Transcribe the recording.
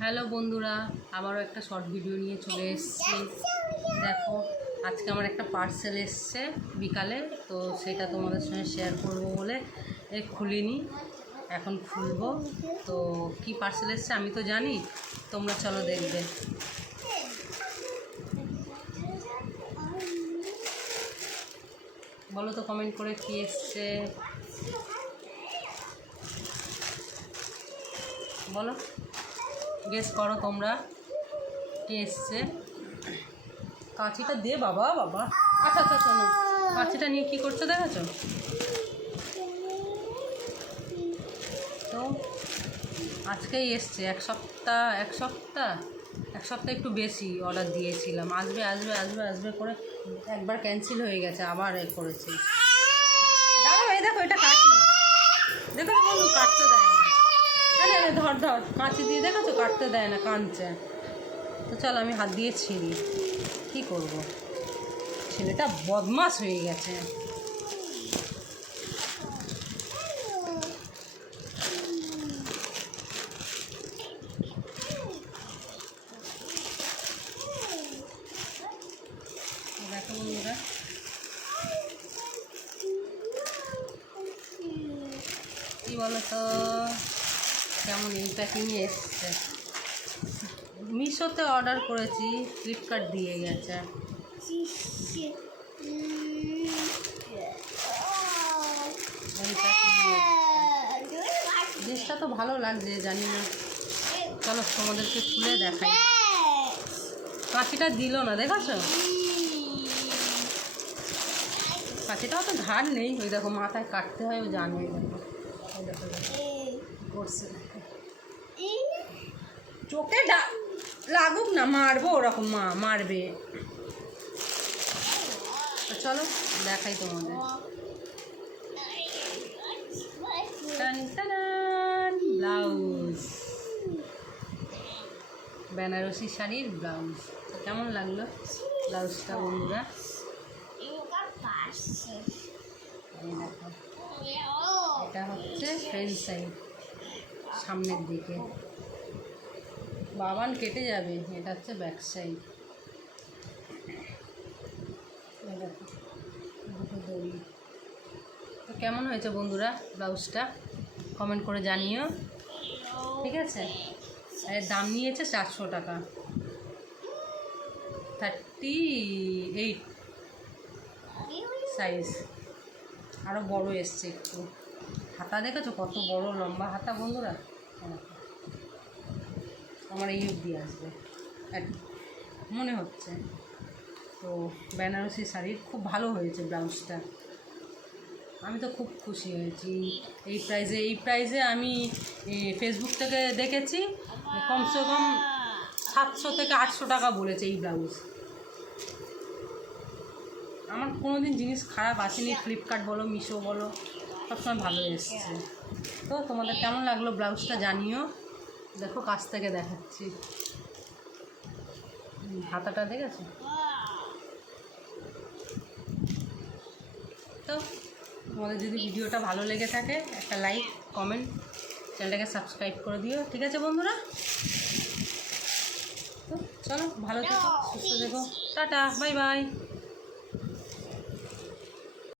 Hello বন্ধুরা, আবারও একটা শর্ট ভিডিও নিয়ে চলে এসেছি। দেখো, আজকে আমার একটা পার্সেল এসছে বিকালে, তো সেটা তোমাদের সঙ্গে শেয়ার করব বলে খুলিনি, এখন খুলবো। তো কি পার্সেল এসছে আমি তো জানি, তোমরা চলো দেখবে। বলো তো কমেন্ট করে কি এসছে, বলো, গেস করো তোমরা কি এসছে। কাঁচিটা দে বাবা বাবা। আচ্ছা আচ্ছা, শোনো, কাঁচিটা নিয়ে কী করছো দেখেছো তো? আজকেই এসছে, এক সপ্তাহ একটু বেশি অর্ডার দিয়েছিলাম। আসবে আসবে আসবে আসবে করে একবার ক্যান্সেল হয়ে গেছে, আবার করেছি। দাঁড়াও, এই দেখো, এটা কাঁচি, দেখো বন্ধু, কাটতে দেয় না। ধর ধর, কাঁচি দিয়ে দেখেছো, কাটতে দেয় না, কাঁদছে। তো চলো আমি হাত দিয়ে ছিঁড়ি, কী করব, ছেলেটা বদমাশ হয়ে গেছে। দেখো বন্ধুরা, কী বলো তো, কেমন এই প্যাকিংয়ে এসছে। মিশোতে অর্ডার করেছি, ফ্লিপকার্ট দিয়ে গেছে। জিনিসটা তো ভালো লাগছে, জানি না, চলো তোমাদেরকে খুলে দেখাই। কাঁচিটা দিল না, দেখেছো, কাঁচিটাও তো ধার নেই। ওই দেখো, মাথায় কাটতে হয়, ও জানবে। দেখো, ওই দেখো করছে, চোখে লাগুক না, মারবো ওরকম, মারবে। চলো দেখাই তোমাদের। ব্লাউজ, বেনারসি শাড়ির ব্লাউজ। কেমন লাগলো ব্লাউজটা বন্ধুরা? এটা হচ্ছে ফ্রন্ট সাইড, সামনের দিকে, বাবান কেটে যাবে। এটা হচ্ছে ব্যাক সাইড। দুটো দড়ি। তো কেমন হয়েছে বন্ধুরা ব্লাউজটা, কমেন্ট করে জানিও, ঠিক আছে? এর দাম নিয়েছে 400 টাকা, 38 সাইজ। আরও বড় এসছে একটু। হাতা দেখেছো কত বড় লম্বা হাতা বন্ধুরা? আমার এই অবধি আসবে মনে হচ্ছে। তো বেনারসি শাড়ির খুব ভালো হয়েছে ব্লাউজটা, আমি তো খুব খুশি হয়েছি। এই প্রাইজে আমি ফেসবুক থেকে দেখেছি, কমসে কম 700 থেকে 800 টাকা বলেছে এই ব্লাউজ। আমার কোনো দিন জিনিস খারাপ আসেনি, ফ্লিপকার্ট বলো, মিশো বলো, সবসময় ভালো এসছে। তো তোমাদের কেমন লাগলো ব্লাউজটা জানিও। দেখো, কাছ থেকে দেখাচ্ছি, হাতাটা দেখেছো তো? তোমাদের যদি ভিডিওটা ভালো লেগে থাকে, একটা লাইক, কমেন্ট, চ্যানেলটাকে সাবস্ক্রাইব করে দিও, ঠিক আছে বন্ধুরা? তো চলো, ভালো থেকো, সুস্থ থেকো, টাটা, বাই বাই।